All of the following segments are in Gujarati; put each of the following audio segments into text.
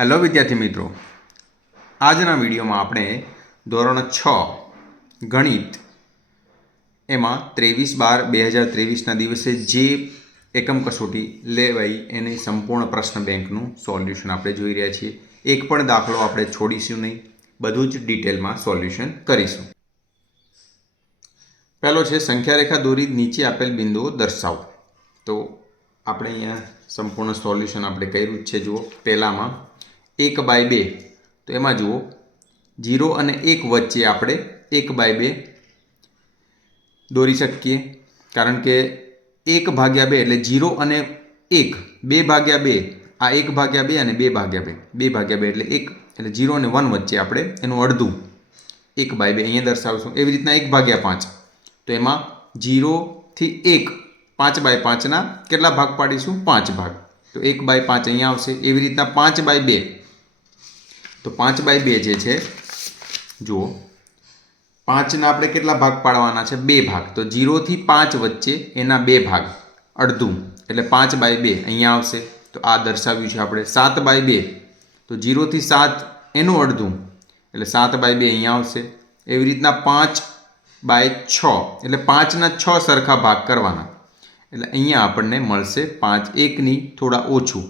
હેલો વિદ્યાર્થી મિત્રો, આજના વિડીયોમાં આપણે ધોરણ 6 ગણિત એમાં 23/12/2023ના દિવસે જે એકમ કસોટી લેવાઈ એની સંપૂર્ણ પ્રશ્ન બેંકનું સોલ્યુશન આપણે જોઈ રહ્યા છીએ। એક પણ દાખલો આપણે છોડીશું નહીં, બધું જ ડિટેલમાં સોલ્યુશન કરીશું। પહેલો છે સંખ્યા રેખા દોરી નીચે આપેલ બિંદુઓ દર્શાવો। તો આપણે અહીંયા સંપૂર્ણ સોલ્યુશન આપણે કર્યું જ છે। જુઓ, પહેલામાં 1/2, તો એમાં જુઓ 0 અને 1 વચ્ચે આપણે 1/2 દોરી શકીએ, કારણ કે 1/2 એટલે 0 અને 1, 2/2, આ 1/2 અને 2/2, 2/2 એટલે 1, એટલે 0 અને 1 વચ્ચે આપણે એનું અડધું 1/2 અહીંયા દર્શાવશું। એવી રીતના 1/5, તો એમાં 0 થી 1 5/5ના કેટલા ભાગ પાડીશું? 5 ભાગ, તો 1/5 અહીંયા આવશે। એવી રીતના 5/2, તો 5/2 જે છે, જુઓ 5ના આપણે કેટલા ભાગ પાડવાના છે? 2 ભાગ, તો 0 થી 5 વચ્ચે એના 2 ભાગ અડધું, એટલે 5/2 અહીંયા આવશે। તો આ દર્શાવ્યું છે આપણે। 7/2, તો 0 થી 7 એનું અડધું, એટલે 7/2 અહીંયા આવશે। એવી રીતના 5/6, એટલે 5ના 6 સરખા ભાગ કરવાના, એટલે અહીંયા આપણને મળશે 5, 1ની થોડા ઓછું,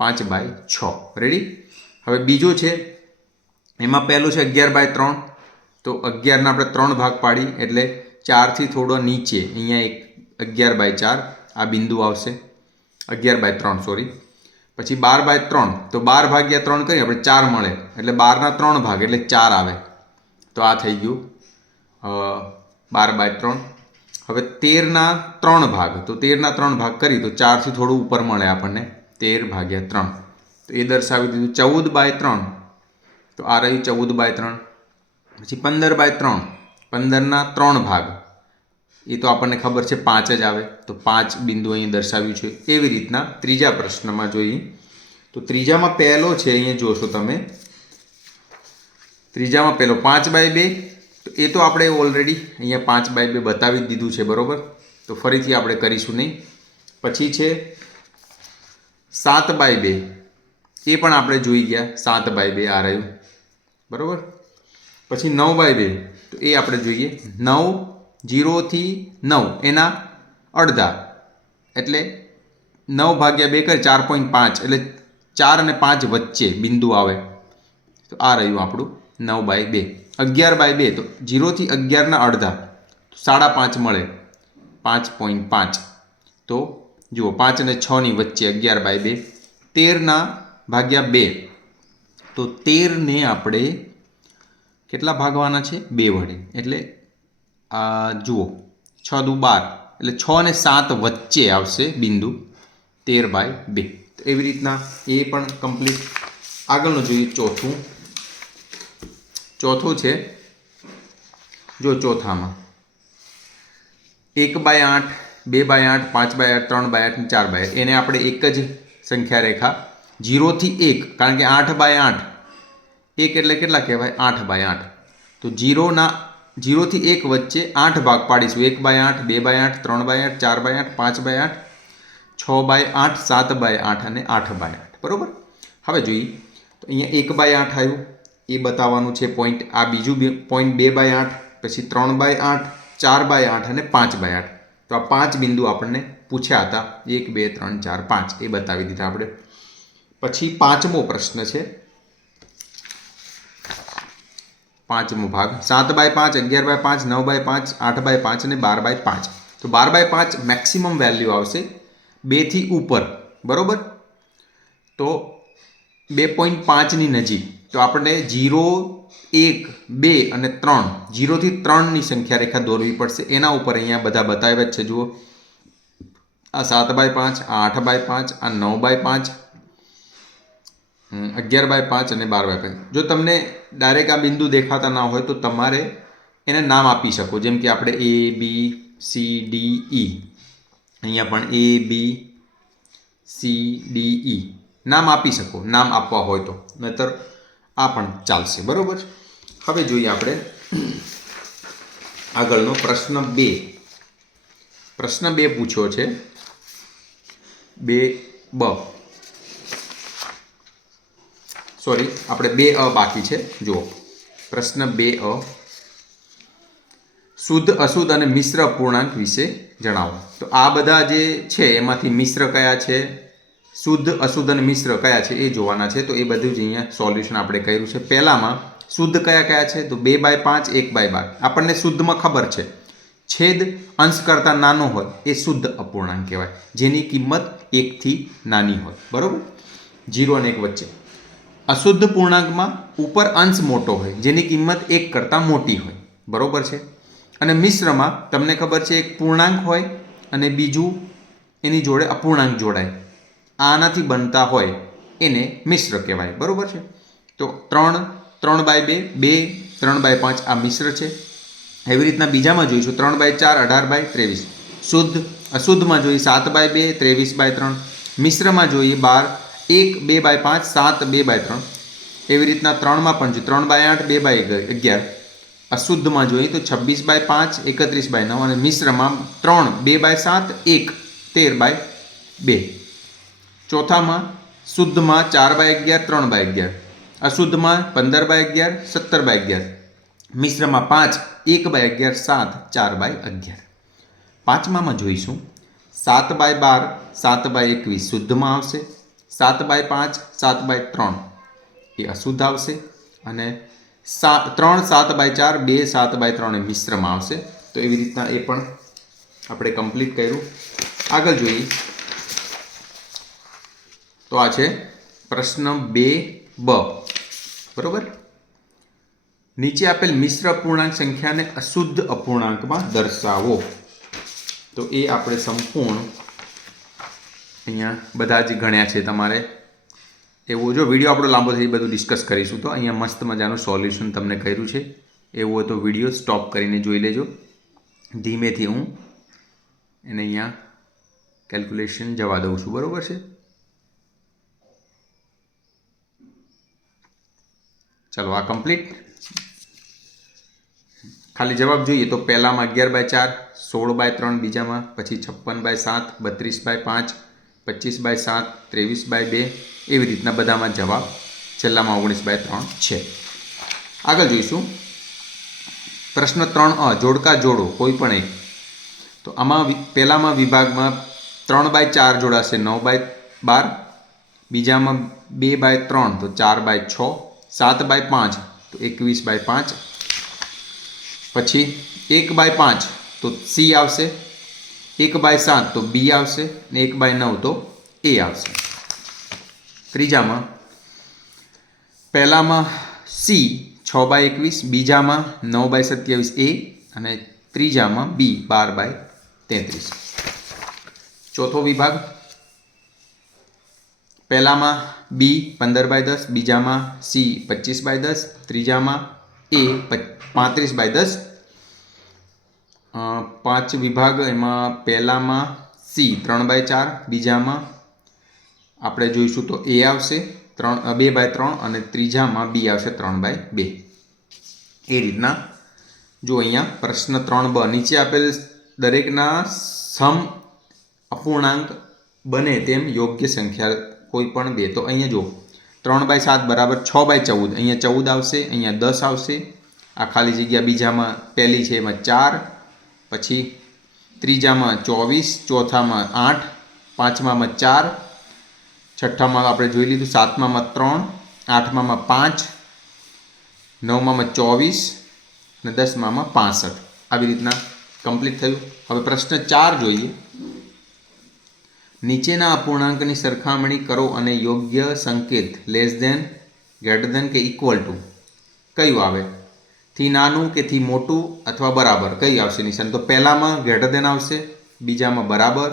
5/6। રેડી? હવે બીજો છે, એમાં પહેલું છે 11/3, તો 11ના આપણે 3 ભાગ પાડી, એટલે 4થી થોડો નીચે અહીંયા એક 11/4 આ બિંદુ આવશે, 11/3 સોરી। પછી 12/3, તો 12/3 કરીએ આપણે 4 મળે, એટલે 12ના 3 ભાગ એટલે 4 આવે, તો આ થઈ ગયું 12/3। હવે 13ના 3 ભાગ, તો 13ના 3 ભાગ કરી તો 4થી થોડું ઉપર મળે આપણને 13/3, તો એ દર્શાવી દીધું। 14/3, તો આ રહ્યું 14/3। પછી 15/3, 15ના 3 ભાગ, એ તો આપણને ખબર છે 5 જ આવે, તો 5 બિંદુ અહીં દર્શાવ્યું છે। એવી રીતના ત્રીજા પ્રશ્નમાં જોઈએ, તો ત્રીજામાં પહેલો છે, અહીંયા જોશો તમે, ત્રીજામાં પહેલો 5/2, તો એ તો આપણે ઓલરેડી અહીંયા 5/2 બતાવી જ દીધું છે, બરાબર, તો ફરીથી આપણે કરીશું નહીં। પછી છે 7/2, એ પણ આપણે જોઈ ગયા, 7/2 આ રહ્યું, બરાબર। પછી 9/2, તો એ આપણે જોઈએ, 9, 0 થી 9 એના અડધા, એટલે 9/2 કરે 4.5, એટલે 4 અને 5 વચ્ચે બિંદુ આવે, તો આ રહ્યું આપણું 9/2। 11/2, તો 0 થી 11ના અડધા, 5.5 મળે, 5.5, તો જુઓ 5 અને 6ની વચ્ચે 11/2। 13ના ભાગ્યા 2, તો 13ને આપણે કેટલા ભાગવાના છે? 2 વડે, એટલે જુઓ 6 દુ 12, એટલે 6 અને 7 વચ્ચે આવશે બિંદુ 13/2। તો એવી રીતના એ પણ કમ્પ્લીટ। આગળનું જોઈએ ચોથું છે, જો ચોથામાં 1/8, 2/8, 5/8, 3/8 અને 4/8, એને આપણે એક જ સંખ્યા રેખા 0 થી 1, કારણ કે 8/8, 1 એટલે કેટલા કહેવાય? 8/8, તો 0 થી 1 વચ્ચે 8 ભાગ પાડીશું, 1/8, 2/8, 3/8, 4/8, 5/8, 6/8, 7/8 અને 8/8, બરાબર। હવે જોઈએ, તો અહીંયા 1/8 આવ્યું, એ બતાવવાનું છે પોઈન્ટ। આ બીજું પોઈન્ટ 2/8, પછી 3/8, 4/8 અને 5/8, તો આ 5 બિંદુ આપણને પૂછ્યા હતા, 1, 2, 3, 4, 5, એ બતાવી દીધા આપણે। પછી પાંચમો પ્રશ્ન છે, પાંચમો ભાગ 7/5, 11/5, 9/5, 8/5 અને 12/5, તો 12/5 મેક્સિમમ વેલ્યુ આવશે 2 થી ઉપર, બરાબર, તો 2.5ની નજીક, તો આપણે 0, 1, 2 અને 3, 0 થી 3ની સંખ્યા રેખા દોરવી પડશે। એના ઉપર અહીંયા બધા બતાવ્યા જ છે, જુઓ આ 7/5, આ 8/5, આ 9/5, 11/5 અને 12/5। જો તમને ડાયરેક્ટ આ બિંદુ દેખાતા ના હોય તો તમારે એને નામ આપી શકો, જેમ કે આપણે A, B, C, D, E, અહીંયા પણ A, B, C, D, E નામ આપી શકો, નામ આપવા હોય તો, નહીતર આ પણ ચાલશે, બરાબર। હવે જોઈએ આપણે આગળનો પ્રશ્ન 2। પ્રશ્ન 2 પૂછ્યો છે 2B, સોરી, આપણે 2 બાકી છે. જુઓ પ્રશ્ન 2 શુદ્ધ અશુદ્ધ અને મિશ્ર અપૂર્ણાંક વિશે જણાવો. તો આ બધા જે છે એમાંથી મિશ્ર કયા છે, શુદ્ધ અશુદ્ધ અને મિશ્ર કયા છે એ જોવાના છે. તો એ બધું જ અહીંયા સોલ્યુશન આપણે કર્યું છે. પહેલામાં શુદ્ધ કયા કયા છે, તો 2/5 1/12. આપણને શુદ્ધમાં ખબર છે છેદ અંશ કરતાં નાનો હોય એ શુદ્ધ અપૂર્ણાંક કહેવાય, જેની કિંમત 1 થી નાની હોય. બરાબર, 0 અને 1 વચ્ચે. અશુદ્ધ પૂર્ણાંકમાં ઉપર અંશ મોટો હોય, જેની કિંમત 1 કરતાં મોટી હોય. બરાબર છે. અને મિશ્રમાં તમને ખબર છે એક પૂર્ણાંક હોય અને બીજું એની જોડે અપૂર્ણાંક જોડાય, આનાથી બનતા હોય એને મિશ્ર કહેવાય. બરાબર છે. તો 3/2 2 3/5 આ મિશ્ર છે. એવી રીતના બીજામાં જોઈશું 3/4 18/23. શુદ્ધ અશુદ્ધમાં જોઈએ 7/2 23/3. મિશ્રમાં જોઈએ 12 1 2/5 7 2/3. એવી રીતના 3માં પણ જોઈએ 3/8 2/11. અશુદ્ધમાં જોઈએ તો 26/5 31/9. અને મિશ્રમાં 3 2/7 1 13/2. ચોથામાં શુદ્ધમાં 4/11 3/11. અશુદ્ધમાં 15/11 17/11. મિશ્રમાં 5 1/11 7 4/11. પાંચમામાં જોઈશું 7/12 7/21 શુદ્ધમાં આવશે, 7/5 7/3 એ અશુદ્ધ આવશે, અને 3 7/4 2 7/3 એ મિશ્રમાં આવશે. તો એવી રીતના એ પણ આપણે કમ્પ્લીટ કર્યું. આગળ જોઈએ તો આ છે પ્રશ્ન 2b. બરોબર. નીચે આપેલ મિશ્ર અપૂર્ણાંક સંખ્યાને અશુદ્ધ અપૂર્ણાંકમાં દર્શાવો. તો એ આપણે સંપૂર્ણ અહીંયા બધા જ ગણ્યા છે. તમારે એવું જો વિડીયો આપણો લાંબો થઈ બધું ડિસ્કસ કરીશું તો અહીંયા મસ્ત મજાનું સોલ્યુશન તમને કર્યું છે. એવું હોય તો વિડીયો સ્ટોપ કરીને જોઈ લેજો. ધીમેથી હું એને અહીંયા કેલ્ક્યુલેશન જવા દઉં છું. બરાબર છે. ચલો આ કમ્પ્લીટ. ખાલી જવાબ જોઈએ તો પહેલામાં 11/4 16/3, બીજામાં પછી 56/7 32/5 25/7 23/2. એવી રીતના બધામાં જવાબ છેલ્લામાં 19/3 છે. આગળ જોઈશું પ્રશ્ન 3a જોડકા જોડો કોઈ પણ એક. તો આમાં પહેલામાં વિભાગમાં 3/4 જોડાશે 9/12, બીજામાં 2/3 તો 4/6, 7/5 તો 21/5, પછી 1/5 તો સી આવશે, 1/7 તો બી આવશે, ને 1/9 તો એ આવશે. ત્રીજામાં પહેલામાં સી 6/21, બીજામાં 9/27 એ, અને ત્રીજામાં બી 12/33. ચોથો વિભાગ પહેલામાં બી 15/10, બીજામાં સી 25/10, ત્રીજામાં એ 35/10. પાંચ વિભાગ એમાં પહેલામાં સી 3/4, બીજામાં આપણે જોઈશું તો એ આવશે 2/3, અને ત્રીજામાં બી આવશે 3/2. એ રીતના જો અહીંયા પ્રશ્ન 3b નીચે આપેલ દરેકના સમ અપૂર્ણાંક બને તેમ યોગ્ય સંખ્યા કોઈ પણ બે. તો અહીંયા જો 3/7 બરાબર 6/14, અહીંયા 14 આવશે, અહીંયા 10 આવશે. આ ખાલી જગ્યા બીજામાં પહેલી છે એમાં 4, પછી ત્રીજામાં 24, ચોથામાં 8, પાંચમામાં 4, છઠ્ઠામાં આપણે જોઈ લીધું, સાતમામાં 3, આઠમામાં 5, નવમામાં 24, અને 10મામાં 65. આવી રીતના કમ્પ્લીટ થયું. હવે પ્રશ્ન 4 જોઈએ. નીચેના અપૂર્ણાંકની સરખામણી કરો અને યોગ્ય સંકેત લેસ ધેન, ગ્રેટર ધેન કે ઇક્વલ ટુ કયું આવે? થી નાનું કે થી મોટું અથવા બરાબર કઈ આવશે નિશાન? તો પહેલામાં ગ્રેટર ધેન આવશે, બીજામાં બરાબર,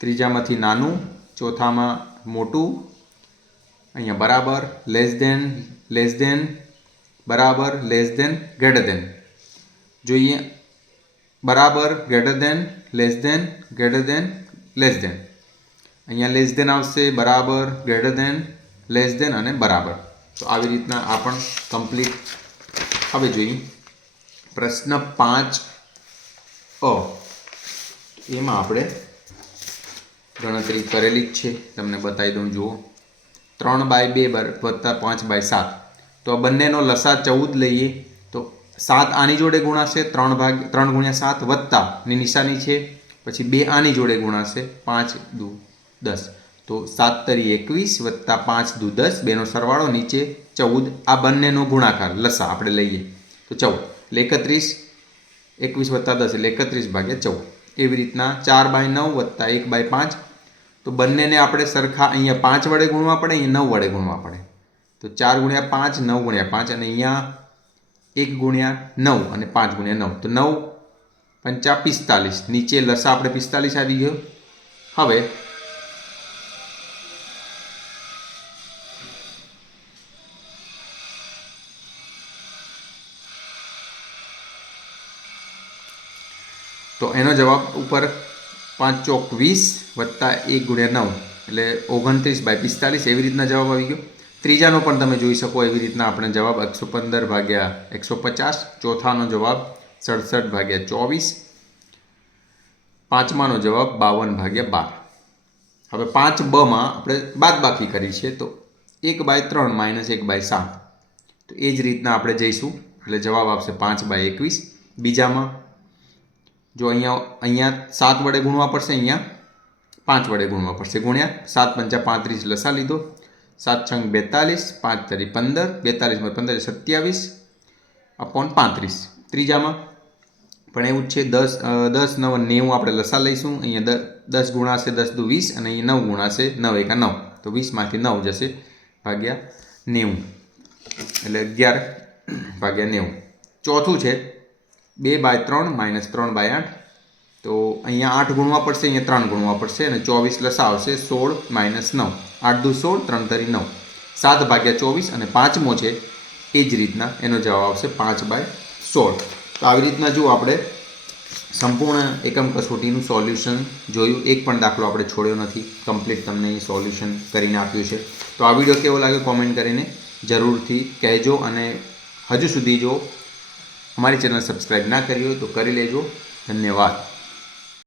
ત્રીજામાંથી નાનું, ચોથામાં મોટું, અહીંયા બરાબર, લેસ ધેન બરાબર, લેસ ધેન, ગ્રેટર ધેન. જોઈએ બરાબર, greater than, less than, greater than, less than. અહીંયા લેસ ધેન આવશે, બરાબર, ગ્રેટર ધેન, લેસ ધેન અને બરાબર. તો આવી રીતના આ પણ કમ્પ્લીટ. હવે જોઈએ પ્રશ્ન 5a. એમાં આપણે ગણતરી કરેલી જ છે, તમને બતાવી દઉં. જુઓ 3/2 વત્તા 5/7. તો આ બંનેનો લસા 14 લઈએ તો 7 આની જોડે ગુણાશે, 3 ગુણ્યા 7 વત્તા ની નિશાની છે, પછી 2 આની જોડે ગુણાશે, 5 દુ 10. તો 7 તરી 21 વત્તા 5 દુ 10, બેનો સરવાળો નીચે 14. આ બંનેનો ગુણાકાર લસા આપણે લઈએ તો 14 એટલે 31, 21 વત્તા 10 એટલે 31/14. એવી રીતના 4/9 વત્તા 1/5. તો બંનેને આપણે સરખા અહીંયા 5 વડે ગુણવા પડે, અહીંયા 9 વડે ગુણવા પડે. તો 4 ગુણ્યા 5, 9 ગુણ્યા 5, અને અહીંયા 1 ગુણ્યા 9 અને 5 ગુણ્યા 9. તો 9 5 45. નીચે લસા આપણે 45 આવી ગયો. હવે તો એનો જવાબ ઉપર 5 ચોક 20 વત્તા 1 ગુણ્યા 9 એટલે 29/45. એવી રીતના જવાબ આવી ગયો. ત્રીજાનો પણ તમે જોઈ શકો એવી રીતના આપણે જવાબ 115/150. ચોથાનો જવાબ 67/24. પાંચમાનો જવાબ 52/12. હવે 5બમાં આપણે બાદબાકી કરી છે તો 1/3 - 1/7. તો એ જ રીતના આપણે જઈશું એટલે જવાબ આવશે 5/21. બીજામાં જો અહીંયા 7 વડે ગુણવા પડશે, અહીંયા 5 વડે ગુણવા પડશે. ગુણ્યા 7 × 5 = 35 લસા લીધો, 7 × 42, 5 તરી 15, 42 × 15 = 27/35. ત્રીજામાં પણ એવું જ છે. 10 9 90 આપણે લસા લઈશું. અહીંયા 10 ગુણાશે 10 દુ 20 અને અહીંયા 9 ગુણાશે 9 1 9. તો 20માંથી 9 જશે ભાગ્યા 90 એટલે 11/90. ચોથું છે 2/3 - 3/8. તો અહીંયા 8 ગુણવા પડશે, અહીંયા 3 ગુણવા પડશે અને 24 લસા આવશે. 16 - 9, 8 દુ 16, 3 તરી 9, 7/24. અને પાંચમો છે એ જ રીતના એનો જવાબ આવશે 5/16. તો આવી રીતના જો આપણે સંપૂર્ણ એકમ કસોટીનું સોલ્યુશન જોયું. એક પણ દાખલો આપણે છોડ્યો નથી, કમ્પ્લીટ તમને અહીં સોલ્યુશન કરીને આપ્યું છે. તો આ વિડીયો કેવો લાગ્યો કોમેન્ટ કરીને જરૂરથી કહેજો. અને હજુ સુધી જો અમારી ચેનલ સબસ્ક્રાઈબ ના કરી હોય તો કરી લેજો. ધન્યવાદ.